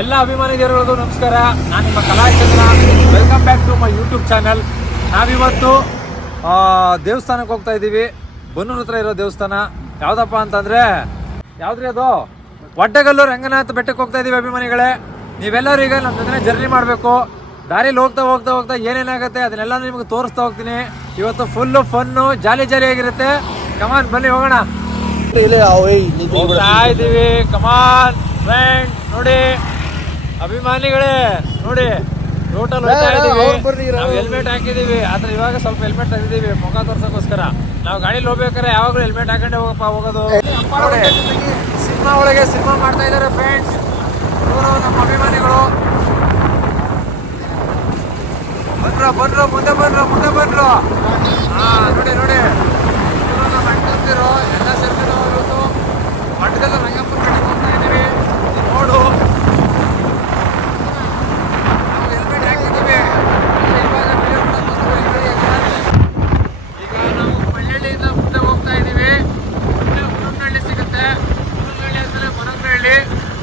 ಎಲ್ಲ ಅಭಿಮಾನಿ ದೇವರಿಗೂ ನಮಸ್ಕಾರ. ನಾನು ನಿಮ್ಮ Kalachandra. Welcome back to my YouTube channel. ನಾವಿವತ್ತು ದೇವಸ್ಥಾನಕ್ಕೆ ಹೋಗ್ತಾ ಇದ್ದೀವಿ. ಬನ್ನೂರು ಹತ್ರ ಇರೋ ದೇವಸ್ಥಾನ ಯಾವುದಪ್ಪ ಅಂತಂದರೆ ಯಾವುದ್ರಿ ಅದು, ಒಡ್ಡಗಲ್ಲು ರಂಗನಾಥ ಬೆಟ್ಟಕ್ಕೆ ಹೋಗ್ತಾ ಇದ್ದೀವಿ ಅಭಿಮಾನಿಗಳೇ. ನೀವೆಲ್ಲರೂ ಈಗ ನಮ್ಮ ಜೊತೆ ಜರ್ನಿ ಮಾಡಬೇಕು. ದಾರಿಲಿ ಹೋಗ್ತಾ ಏನೇನಾಗುತ್ತೆ ಅದನ್ನೆಲ್ಲ ನಿಮಗೆ ತೋರಿಸ್ತಾ ಹೋಗ್ತೀನಿ. ಇವತ್ತು ಫುಲ್ಲು ಫನ್ನು, ಜಾಲಿಯಾಗಿರುತ್ತೆ. ಕಮಾನ್ ಬನ್ನಿ ಹೋಗೋಣ. ಹೋಗ್ತಾ ಇದ್ದೀವಿ. ಕಮಾನ್ ಫ್ರೆಂಡ್. ನೋಡಿ ಅಭಿಮಾನಿಗಳೇ, ನೋಡಿ ಟೋಟಲ್ ಹೋಗ್ತಾ ಇದೀವಿ. ನಾವು ಹೆಲ್ಮೆಟ್ ಹಾಕಿದೀವಿ, ಆದ್ರೆ ಇವಾಗ ಸ್ವಲ್ಪ ಹೆಲ್ಮೆಟ್ ತೆಗೆದಿದ್ದೀವಿ ಮುಖ ತೋರ್ಸೋಕ್ಕೋಸ್ಕರ. ನಾವು ಗಾಡಿಲಿ ಹೋಗ್ಬೇಕಾದ್ರೆ ಯಾವಾಗಲೂ ಹೆಲ್ಮೆಟ್ ಹಾಕೊಂಡೆ ಹೋಗೋದು. ಸಿನಿಮಾ ಒಳಗೆ ಸಿನಿಮಾ ಮಾಡ್ತಾ ಇದ್ದಾರೆ ಫ್ರೆಂಡ್ಸ್. ಇವರು ನಮ್ಮ ಅಭಿಮಾನಿಗಳು. ಬಂದ್ರು ಮುಂದೆ ಬಂದ್ರು. ಹಾ ನೋಡಿ ಇವರು ನಮ್ಮ ಅಣ್ಣಂದಿರು ಎಲ್ಲ ಸೇರ್ಕೊಂಡು ಇವತ್ತು ಮಠದಲ್ಲ ರಂಗಪ್ಪನ ಬೆಟ್ಟಕ್ಕೆ ಹೋಗ್ತಾ ಇದ್ದೀವಿ. ನೋಡು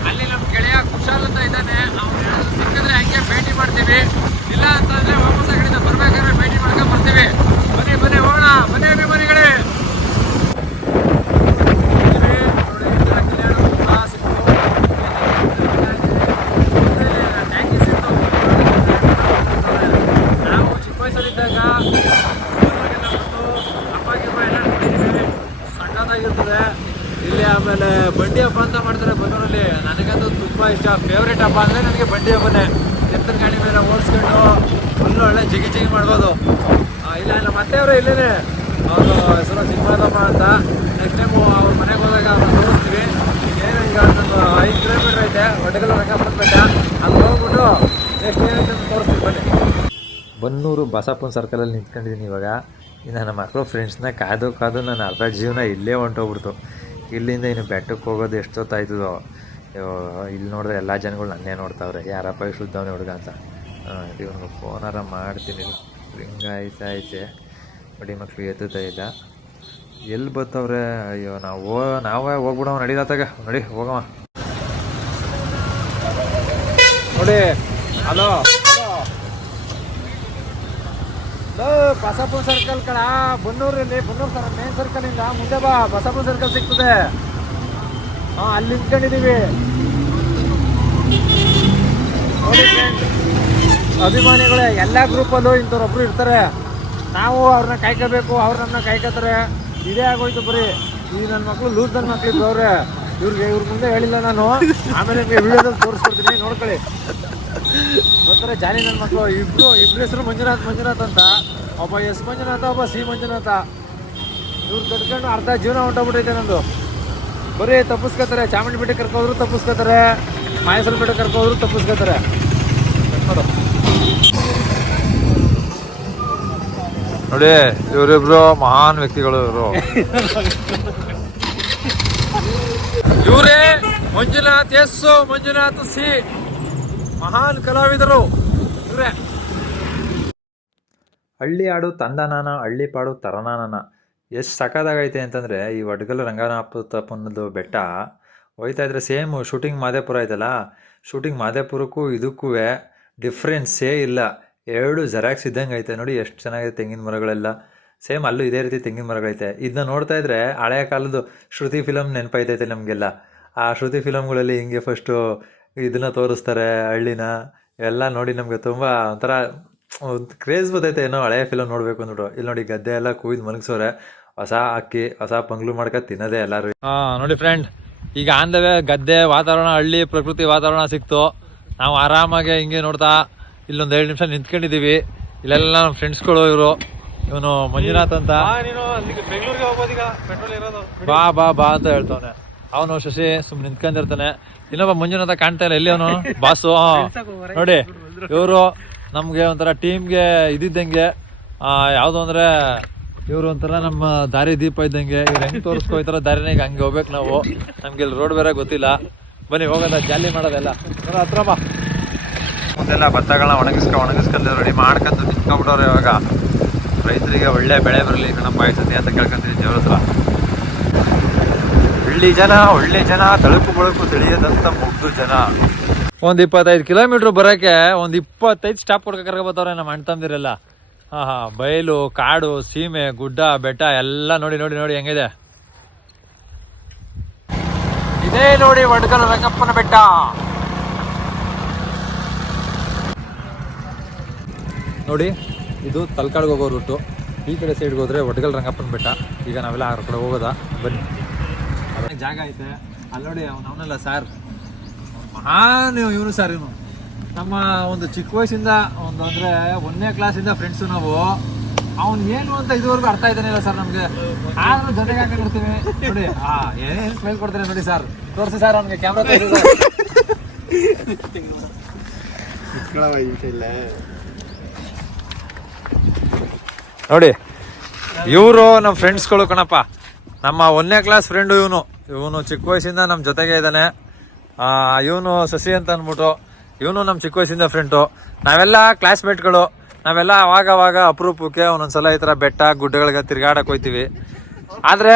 ಅಲ್ಲಿ ನಮ್ಮ ಗೆಳೆಯ ಕುಶಾಲ್ ಅಂತ ಇದ್ದಾನೆ. ಅವ್ರು ಸಿಕ್ಕಿದ್ರೆ ಹಂಗೆ ಭೇಟಿ ಮಾಡ್ತೀವಿ, ಇಲ್ಲ ಅಂತಂದ್ರೆ ವಾಪಸ್ ಆ ಕಡೆಯಿಂದ ಬರ್ಬೇಕಾದ್ರೆ ಭೇಟಿ ಮಾಡ್ಕೊಂಡು ಬರ್ತೀವಿ. ಬನ್ನಿ ಹೋಗೋಣ. ಬನ್ನಿ ಅಭಿಮಾನಿಗಳೇ. ನಾವು ಚಿಕ್ಕ ವಯಸ್ಸಲ್ಲಿದ್ದಾಗ ಹಬ್ಬ ಎಲ್ಲ ನೋಡಿದ್ದೀವಿ, ಸಣ್ಣದಾಗಿರ್ತದೆ ಇಲ್ಲಿ. ಆಮೇಲೆ ಬಂಡಿ ಹಬ್ಬ ಅಂತ ಮಾಡ್ತಾರೆ ಬನ್ನೂರಲ್ಲಿ. ನನಗಂತೂ ತುಂಬ ಇಷ್ಟ. ಫೇವ್ರೇಟ್ ಹಬ್ಬ ಅಂದರೆ ನನಗೆ ಬಂಡಿ ಹಬ್ಬನೇ. ಎತ್ತಿನ ಗಾಡಿ ಮೇಲೆ ಓಡಿಸ್ಕೊಂಡು ಫುಲ್ಲು ಒಳ್ಳೆ ಜಿಗಿ ಮಾಡ್ಬೋದು. ಇಲ್ಲ ಮತ್ತೆಯವರು ಇಲ್ಲೇ, ಅವರು ಹೆಸರು ಸಿಂಹದಮ್ಮ ಅಂತ. ನೆಕ್ಸ್ಟ್ ಟೈಮು ಅವ್ರ ಮನೆಗೆ ಹೋದಾಗ ಅವ್ರನ್ನ ತೋರಿಸ್ತೀವಿ. ಏನು ಈಗ ಒಂದು 5 ಕಿಲೋಮೀಟ್ರ್ ಐತೆ ಒಡ್ಡಗಲ್ಲು ರಂಗಪ್ಪನ ಬೆಟ್ಟ. ಅಲ್ಲಿ ಹೋಗ್ಬಿಟ್ಟು ನೆಕ್ಸ್ಟ್ ಏನೈತೆ ಅಂತ ತೋರಿಸ್ತೀವಿ ಬನ್ನಿ. ಬನ್ನೂರು ಬಸಪ್ಪನ ಸರ್ಕಲಲ್ಲಿ ನಿಂತ್ಕೊಂಡಿದ್ದೀನಿ ಇವಾಗ. ನನ್ನ ಮಕ್ಕಳು ಫ್ರೆಂಡ್ಸ್ನ ಕಾದು ನನ್ನ ಅರ್ಧ ಜೀವನ ಇಲ್ಲೇ ಹೊಂಟೋಗ್ಬಿಡ್ತು. ಇಲ್ಲಿಂದ ಇನ್ನು ಬೆಟ್ಟಕ್ಕೆ ಹೋಗೋದು ಎಷ್ಟೊತ್ತಾಯ್ತದೋ. ಇಲ್ಲಿ ನೋಡಿದ್ರೆ ಎಲ್ಲ ಜನಗಳು ನನ್ನೇ ನೋಡ್ತಾವ್ರೆ, ಯಾರಪ್ಪ ಶುದ್ಧವನೇ ಹುಡುಗ ಅಂತ. ಇವನಿಗೆ ಫೋನಾರ ಮಾಡ್ತೀನಿ. ರಿಂಗ್ ಐತೆ ಬಡಿ ಮಕ್ಕಳು ಎತ್ತುತ್ತಾ ಇಲ್ಲ. ಎಲ್ಲಿ ಬರ್ತವ್ರೆ? ಅಯ್ಯೋ ನಾವೇ ಹೋಗ್ಬಿಡವ. ನಡೀತಾಗ ನೋಡಿ ಹೋಗವ. ನೋಡಿ ಹಲೋ ಬಸಪ್ಪನ ಸರ್ಕಲ್ ಕಡ ಬನ್ನೂರು ಮೇನ್ ಸರ್ಕಲ್ ಇಂದ ಮುಂದೆ ಬಾ. ಬಸಪ್ಪನ ಸರ್ಕಲ್ ಸಿಗ್ತದೆ. ಅಲ್ಲಿ ನಿಂತ್ಕೊಂಡಿದೀವಿ ನೋಡಿ ಅಭಿಮಾನಿಗಳೇ. ಎಲ್ಲ ಗ್ರೂಪಲ್ಲೂ ಇಂಥವ್ರೊಬ್ರು ಇರ್ತಾರೆ. ನಾವು ಅವ್ರನ್ನ ಕಾಯ್ಕೋಬೇಕು, ಅವ್ರು ನಮ್ಮನ್ನ ಕಾಯ್ಕೋತಾರೆ. ಇದೇ ಆಗೋಯ್ತು ಬರೀ. ಈ ನನ್ನ ಮಕ್ಕಳು ಲೂಸ್ ನನ್ನ ಮಕ್ಳಿದ್ದು ಅವ್ರೆ. ಇವ್ರ ಮುಂದೆ ಹೇಳಿಲ್ಲ ನಾನು. ಆಮೇಲೆ ನಿಮಗೆ ವಿಡಿಯೋದಲ್ಲಿ ತೋರಿಸ್ಕೊಡ್ತೀನಿ, ನೋಡ್ಕೊಳ್ಳಿ. ಗೊತ್ತಾರೆ ಜಾಲಿ ನನ್ನ ಮಕ್ಕಳು. ಇಬ್ರು ಹೆಸರು ಮಂಜುನಾಥ್ ಅಂತ. ಒಬ್ಬ ಎಸ್ ಮಂಜುನಾಥ, ಒಬ್ಬ ಸಿ ಮಂಜುನಾಥ. ಇವ್ರು ಕಟ್ಕೊಂಡು ಅರ್ಧ ಜೀವನ ಹೊಂಟೋಗ್ಬಿಟ್ಟೈತೆ ನಂದು. ಬರೀ ತಪ್ಪಿಸ್ಕೋತಾರೆ. ಚಾಮುಂಡಿ ಬೆಟ್ಟಕ್ಕೆ ಕರ್ಕೋದ್ರು ತಪ್ಪಿಸ್ಕೋತಾರೆ, ಮಾಯಸೂರು ಬೆಟ್ಟಕ್ಕೆ ಕರ್ಕೋದ್ರು ತಪ್ಪಿಸ್ಕೋತಾರೆ. ನೋಡು ನೋಡಿ ಇವರಿಬ್ರು ಮಹಾನ್ ವ್ಯಕ್ತಿಗಳು. ಇವರೇ ಮಂಜುನಾಥ್ ಎಸ್, ಮಂಜುನಾಥ್ ಸಿ, ಮಹಾನ್ ಕಲಾವಿದರು ಇವರೇ. ಹಳ್ಳಿ ಹಾಡು ತಂದನಾನ, ಹಳ್ಳಿ ಪಾಡು ತರನಾನ. ಎಷ್ಟು ಸಖತ್ತಾಗೈತೆ ಅಂತಂದರೆ ಈ ಒಡ್ಡಗಲ್ಲು ರಂಗನಾಥಪ್ಪನದು ಬೆಟ್ಟ ಹೋಯ್ತಾ ಇದ್ರೆ ಸೇಮ್ ಶೂಟಿಂಗ್ ಮಾದೇಪುರ ಐತಲ್ಲ, ಶೂಟಿಂಗ್ ಮಾದೇಪುರಕ್ಕೂ ಇದಕ್ಕೂ ಡಿಫ್ರೆನ್ಸೇ ಇಲ್ಲ. ಎರಡು ಜೆರಾಕ್ಸ್ ಇದ್ದಂಗೆ ಐತೆ. ನೋಡಿ ಎಷ್ಟು ಚೆನ್ನಾಗಿದೆ. ತೆಂಗಿನ ಮರಗಳೆಲ್ಲ ಸೇಮ್ ಅಲ್ಲೂ ಇದೇ ರೀತಿ ತೆಂಗಿನ ಮರಗಳೈತೆ. ಇದನ್ನ ನೋಡ್ತಾ ಇದ್ರೆ ಹಳೆಯ ಕಾಲದ್ದು ಶ್ರುತಿ ಫಿಲಮ್ ನೆನಪೈತೈತೆ ನಮಗೆಲ್ಲ. ಆ ಶ್ರುತಿ ಫಿಲಮ್ಗಳಲ್ಲಿ ಹಿಂಗೆ ಫಸ್ಟು ಇದನ್ನು ತೋರಿಸ್ತಾರೆ ಹಳ್ಳಿನ ಎಲ್ಲ ನೋಡಿ. ನಮಗೆ ತುಂಬ ಒಂಥರ ಒಂದು ಕ್ರೇಜ್ ಬರ್ತೈತೆ ಏನೋ ಹಳೆಯ ಫಿಲಮ್ ನೋಡಬೇಕು ಅಂದ್ಬಿಟ್ಟು. ಇಲ್ಲಿ ನೋಡಿ ಗದ್ದೆ ಎಲ್ಲ ಕುಯ್ದು ಮಲಗಿಸೋರೆ, ಹೊಸ ಅಕ್ಕಿ ಹೊಸ ಪಂಗ್ಲು ಮಾಡ್ಕೊಂಡು ತಿನ್ನೋದೇ ಎಲ್ಲರೂ. ನೋಡಿ ಫ್ರೆಂಡ್, ಈಗ ಆಂದವೇ ಗದ್ದೆ ವಾತಾವರಣ, ಹಳ್ಳಿ ಪ್ರಕೃತಿ ವಾತಾವರಣ ಸಿಕ್ತು. ನಾವು ಆರಾಮಾಗಿ ಹಿಂಗೆ ನೋಡ್ತಾ ಇಲ್ಲೊಂದು 2 ನಿಮಿಷ ನಿಂತ್ಕೊಂಡಿದ್ದೀವಿ. ಇಲ್ಲೆಲ್ಲ ನಮ್ಮ ಫ್ರೆಂಡ್ಸ್ಗಳು. ಇವನು ಮಂಜುನಾಥ್ ಅಂತ. ಬಾ ಅಂತ ಹೇಳ್ತಾವನೆ. ಅವನು ಶಶಿ ಸುಮ್ಮನೆ ನಿಂತ್ಕೊಂಡಿರ್ತಾನೆ. ಇನ್ನೊಬ್ಬ ಮಂಜುನಾಥ ಕಾಣ್ತಾ ಇಲ್ಲ. ಎಲ್ಲಿ ಅವನು ಬಾಸು. ನೋಡಿ ಇವರು ನಮಗೆ ಒಂಥರ ಟೀಮ್ಗೆ ಇದ್ದಿದ್ದಂಗೆ. ಯಾವುದು ಅಂದರೆ ಇವರು ಒಂಥರ ನಮ್ಮ ದಾರಿ ದೀಪ ಇದ್ದಂಗೆ. ಇವ್ರು ಹೆಂಗೆ ತೋರಿಸ್ಕೊಯ್ತಾರ ದಾರಿನಾಗ ಹಂಗೆ ಹೋಗ್ಬೇಕು ನಾವು. ನಮ್ಗೆ ಇಲ್ಲಿ ರೋಡ್ ಬೇರೆ ಗೊತ್ತಿಲ್ಲ. ಬನ್ನಿ ಹೋಗೋದ, ಜಾಲಿ ಮಾಡೋದೆಲ್ಲ. ಹತ್ರಮ್ಮ ಮುಂದೆಲ್ಲ ಭತ್ತಗಳನ್ನ ಒಣಗಿಸ್ಕೊಂಡು ರೆಡಿ ಮಾಡ್ಕೊಂಡು ನಿಂತ್ಕೊಂಡ್ಬಿಟ್ಟವ್ರೆ. ಇವಾಗ ರೈತರಿಗೆ ಒಳ್ಳೆ ಬೆಳೆ ಬರಲಿ ಕಣಪ್ಪ ಸತಿ ಅಂತ ಕೇಳ್ಕೊಂತೀನಿ ದೇವ್ರ ಹತ್ರ. ಒಳ್ಳೆ ಜನ ತಳುಕು ಬಳಕು ತಿಳಿಯದಂಥ ಮುಗ್ದು ಜನ. ಒಂದು 25 ಕಿಲೋಮೀಟ್ರ್ ಬರೋಕ್ಕೆ ಒಂದು 25 ಸ್ಟಾಪ್ ಕರ್ಕೊಬತ್ತವ್ರೆ ನಮ್ಮ ಅಣ್ಣ ತಮ್ಮದಿರೆಲ್ಲ. ಹಾಂ ಬಯಲು, ಕಾಡು, ಸೀಮೆ, ಗುಡ್ಡ, ಬೆಟ್ಟ ಎಲ್ಲ ನೋಡಿ ನೋಡಿ ನೋಡಿ ಹೆಂಗಿದೆ. ಇದೇ ನೋಡಿ ವಡ್ಗಲ್ ರಂಗಪ್ಪನ ಬೆಟ್ಟ. ನೋಡಿ ಇದು ತಲಕಾಡ್ಗೆ ಹೋಗೋ ರೂಟು. ಈ ಕಡೆ ಸೈಡ್ಗೆ ಹೋದ್ರೆ ವಡ್ಗಲ್ ರಂಗಪ್ಪನ ಬೆಟ್ಟ. ಈಗ ನಾವೆಲ್ಲ ಆ ಕಡೆ ಹೋಗೋದಾ, ಬನ್ನಿ. ಅದೇ ಜಾಗ ಐತೆ ಅಲ್ಲಿ ನೋಡಿ. ಅವನಲ್ಲ ಸಾರ್, ಮಹಾನ್ ಇವನು ಸರ್. ಇವನು ನಮ್ಮ ಒಂದು ಚಿಕ್ಕ ವಯಸ್ಸಿಂದ ಒಂದು ಅಂದರೆ 1ನೇ ಕ್ಲಾಸಿಂದ ಫ್ರೆಂಡ್ಸು ನಾವು. ಅವ್ನು ಏನು ಅಂತ ಇದುವರೆಗೂ ಅರ್ಥ ಆಯ್ತಾನಿಲ್ಲ ಸರ್ ನಮಗೆ. ಆದ್ರೂ ಜೊತೆಗೆ ಹಾಕಿರ್ತೀವಿ ನೋಡಿ. ಏನೇನು ಸ್ಮೈಲ್ ಕೊಡ್ತಾರೆ ನೋಡಿ ಸರ್. ತೋರಿಸಿ ಸರ್ ಅವ್ನಿಗೆ ಕ್ಯಾಮ್ರಾ ತೋರಿಸಿ. ನೋಡಿ ಇವರು ನಮ್ಮ ಫ್ರೆಂಡ್ಸ್ಗಳು ಕಣಪ್ಪ. ನಮ್ಮ 1ನೇ ಕ್ಲಾಸ್ ಫ್ರೆಂಡು ಇವನು ಚಿಕ್ಕ ವಯಸ್ಸಿಂದ ನಮ್ಮ ಜೊತೆಗೆ ಇದ್ದಾನೆ. ಇವನು ಶಶಿ ಅಂತ ಅಂದ್ಬಿಟ್ಟು ಇವನು ನಮ್ಮ ಚಿಕ್ಕ ವಯಸ್ಸಿಂದ ಫ್ರೆಂಡು. ನಾವೆಲ್ಲ ಕ್ಲಾಸ್ಮೇಟ್ಗಳು. ನಾವೆಲ್ಲ ಅವಾಗವಾಗ ಅಪರೂಪಕ್ಕೆ ಒಂದೊಂದ್ಸಲ ಈ ಥರ ಬೆಟ್ಟ ಗುಡ್ಡಗಳಿಗೆ ತಿರ್ಗಾಡಕ್ಕೆ ಹೋಗ್ತೀವಿ. ಆದರೆ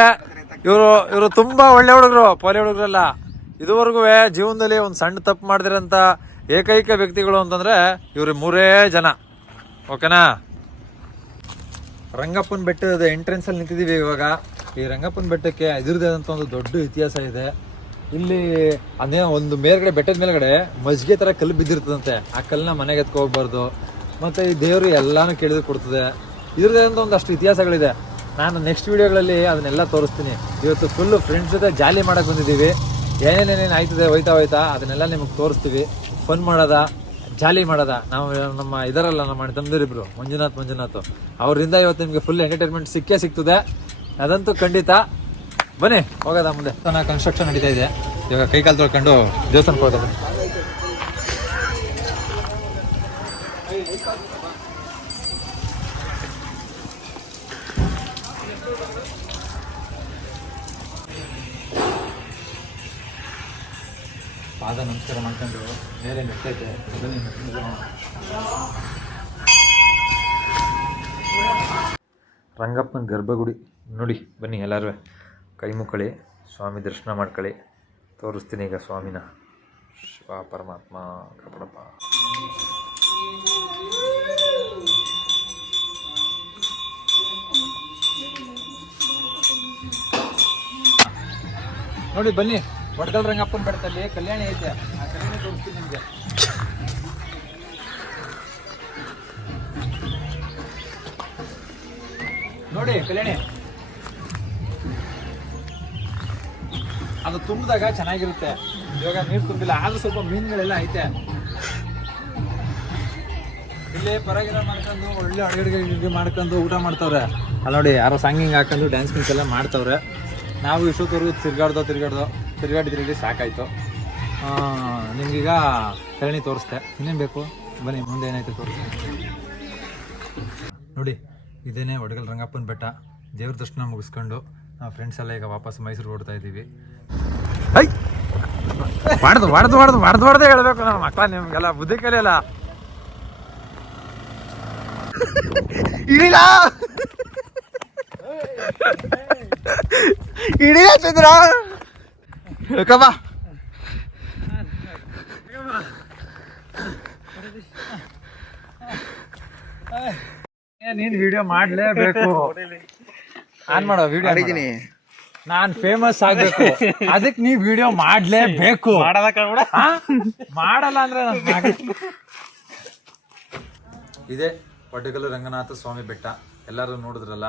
ಇವರು ತುಂಬ ಒಳ್ಳೆ ಹುಡುಗರು, ಪೋಲಿ ಹುಡುಗರಲ್ಲ. ಇದುವರೆಗೂ ಜೀವನದಲ್ಲಿ ಒಂದು ಸಣ್ಣ ತಪ್ಪು ಮಾಡಿದಿರಂಥ ಏಕೈಕ ವ್ಯಕ್ತಿಗಳು ಅಂತಂದರೆ ಇವರು 3 ಜನ. ಓಕೆನಾ? ರಂಗಪ್ಪನ ಬೆಟ್ಟದ ಎಂಟ್ರೆನ್ಸಲ್ಲಿ ನಿಂತಿದ್ದೀವಿ ಇವಾಗ. ಈ ರಂಗಪ್ಪನ ಬೆಟ್ಟಕ್ಕೆ ಇದ್ರದ್ದೇ ಆದಂಥ ಒಂದು ದೊಡ್ಡ ಇತಿಹಾಸ ಇದೆ. ಇಲ್ಲಿ ಅದೇ ಒಂದು ಮೇಲ್ಗಡೆ, ಬೆಟ್ಟದ ಮೇಲ್ಗಡೆ ಮಜ್ಜಿಗೆ ಥರ ಕಲ್ಲು ಬಿದ್ದಿರ್ತದಂತೆ. ಆ ಕಲ್ಲನ್ನ ಮನೆಗೆ ಎತ್ಕೊ ಹೋಗ್ಬಾರ್ದು. ಮತ್ತು ಈ ದೇವರು ಎಲ್ಲಾನು ಕೇಳಿದ್ರೆ ಕೊಡ್ತದೆ. ಇದ್ರದ್ದೇ ಅಂತ ಒಂದಷ್ಟು ಇತಿಹಾಸಗಳಿದೆ. ನಾನು ನೆಕ್ಸ್ಟ್ ವೀಡಿಯೋಗಳಲ್ಲಿ ಅದನ್ನೆಲ್ಲ ತೋರಿಸ್ತೀನಿ. ಇವತ್ತು ಫುಲ್ಲು ಫ್ರೆಂಡ್ಸ್ ಜೊತೆ ಜಾಲಿ ಮಾಡೋಕ್ಕೆ ಬಂದಿದ್ದೀವಿ. ಏನೇನೇನೇನು ಆಯ್ತದೆ ಹೋಯ್ತಾ ಅದನ್ನೆಲ್ಲ ನಿಮಗೆ ತೋರಿಸ್ತೀವಿ. ಫನ್ ಮಾಡೋದ, ಜಾಲಿ ಮಾಡೋದ. ನಾವು ನಮ್ಮ ಇದರಲ್ಲ, ನಮ್ಮ ತಮ್ಮದಿರಿಬ್ರು ಮಂಜುನಾಥ್ ಅವರಿಂದ ಇವತ್ತು ನಿಮಗೆ ಫುಲ್ ಎಂಟರ್ಟೈನ್ಮೆಂಟ್ ಸಿಗ್ತದೆ. ಅದಂತೂ ಖಂಡಿತ. ಬನ್ನಿ ಹೋಗೋದ ಮುಂದೆ. ಕನ್ಸ್ಟ್ರಕ್ಷನ್ ನಡೀತಾ ಇದೆ. ಇವಾಗ ಕೈಕಾಲು ತೊಳ್ಕೊಂಡು ದೇವಸ್ಥಾನಕ್ಕೆ ಹೋಗೋದು. ಪಾದ ನಮಸ್ಕಾರ ಮಾಡ್ಕೊಂಡು ಮೇಲೆ ಮೆಟ್ಟೈತೆ. ರಂಗಪ್ಪನ ಗರ್ಭಗುಡಿ ನೋಡಿ. ಬನ್ನಿ ಎಲ್ಲರೂ ಕೈ ಮುಕ್ಕಳಿ, ಸ್ವಾಮಿ ದರ್ಶನ ಮಾಡ್ಕೊಳ್ಳಿ. ತೋರಿಸ್ತೀನಿ ಈಗ ಸ್ವಾಮಿನ. ಶಿವ ಪರಮಾತ್ಮ ಕಪಡಪ್ಪ. ನೋಡಿ ಬನ್ನಿ, ವಡ್ಗಲ್ ರಂಗಪ್ಪನ ಬೆಟ್ಟದಲ್ಲಿ ಕಲ್ಯಾಣಿ ಐತೆ. ಆ ಕಲ್ಯಾಣಿ ತೋರಿಸ್ತೀನಿ ನಿಮಗೆ. ನೋಡಿ ಕಲ್ಯಾಣಿ ಅದು ತುಂಬಿದಾಗ ಚೆನ್ನಾಗಿರುತ್ತೆ. ಇವಾಗ ನೀರು ತುಂಬಿಲ್ಲ, ಆದ್ರೂ ಸ್ವಲ್ಪ ಮೀನುಗಳೆಲ್ಲ ಐತೆ. ಇಲ್ಲೇ ಪರಗಿರ ಮಾಡ್ಕೊಂಡು ಒಳ್ಳೆ ಅಡುಗೆ ಮಾಡ್ಕೊಂಡು ಊಟ ಮಾಡ್ತವ್ರೆ. ಅಲ್ಲಿ ನೋಡಿ ಯಾರೋ ಸಾಂಗಿಂಗ್ ಹಾಕೊಂಡು ಡ್ಯಾನ್ಸ್ ಗಿನ್ಸ್ ಎಲ್ಲ ಮಾಡ್ತವ್ರೆ. ನಾವು ಇಷ್ಟೊತ್ತವರೆಗೂ ತಿರ್ಗಾಡಿ ಸಾಕಾಯ್ತು. ನಿಮ್ಗೀಗ ಕಲ್ಯಾಣಿ ತೋರಿಸ್ತೆ. ಇನ್ನೇನು ಬೇಕು ಬನ್ನಿ, ಮುಂದೆ ಏನೈತೆ ತೋರಿಸ್ತೀನಿ ನೋಡಿ. ಇದೇನೇ ವಡ್ಗಲ್ ರಂಗಪ್ಪನ ಬೆಟ್ಟ. ದೇವ್ರ ದರ್ಶನ ಮುಗಿಸ್ಕೊಂಡು ನಾವು ಫ್ರೆಂಡ್ಸ್ ಎಲ್ಲ ಈಗ ವಾಪಸ್ ಮೈಸೂರು ಓಡ್ತಾ ಇದ್ದೀವಿ. ಹೊಡೆದು ಹೇಳ್ಬೇಕು ನಮ್ಮ ಮಕ್ಕಳ. ನಿಮ್ಗೆಲ್ಲ ಬುದ್ಧಿ ಕಲಿಯಲ್ಲ. ಇಡೀ ಚಂದ್ರ ನೀನ್ ವಿಡಿಯೋ ಮಾಡ್ಲೇಬೇಕು. ಆನ್ ಮಾಡೋ ವಿಡಿಯೋ ಮಾಡಿದೀನಿ. ನಾನ್ ಫೇಮಸ್ ಆಗ್ಬೇಕು, ಅದಕ್ಕೆ ನೀವ್ ವಿಡಿಯೋ ಮಾಡ್ಲೇಬೇಕು. ಮಾಡಲ್ಲ ಅಂದ್ರೆ ಇದೇ ವಡ್ಗಲ್ ರಂಗನಾಥ ಸ್ವಾಮಿ ಬೆಟ್ಟ. ಎಲ್ಲರೂ ನೋಡಿದ್ರಲ್ಲ.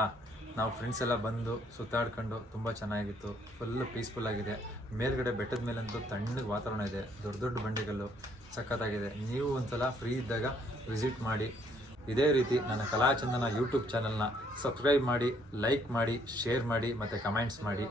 ನಾವು ಫ್ರೆಂಡ್ಸ್ ಎಲ್ಲ ಬಂದು ಸುತ್ತಾಡ್ಕೊಂಡು ತುಂಬ ಚೆನ್ನಾಗಿತ್ತು. ಫುಲ್ ಪೀಸ್ಫುಲ್ ಆಗಿದೆ. ಮೇಲ್ಗಡೆ ಬೆಟ್ಟದ ಮೇಲಂತೂ ತಣ್ಣಗೆ ವಾತಾವರಣ ಇದೆ. ದೊಡ್ಡ ಬಂಡೆಗಲ್ಲು ಸಖತ್ತಾಗಿದೆ. ನೀವು ಒಂದ್ಸಲ ಫ್ರೀ ಇದ್ದಾಗ ವಿಸಿಟ್ ಮಾಡಿ. ಇದೇ ರೀತಿ ನನ್ನ ಕಲಾಚಂದನ ಯೂಟ್ಯೂಬ್ ಚಾನಲ್ನ ಸಬ್ಸ್ಕ್ರೈಬ್ ಮಾಡಿ, ಲೈಕ್ ಮಾಡಿ, ಶೇರ್ ಮಾಡಿ ಮತ್ತು ಕಮೆಂಟ್ಸ್ ಮಾಡಿ.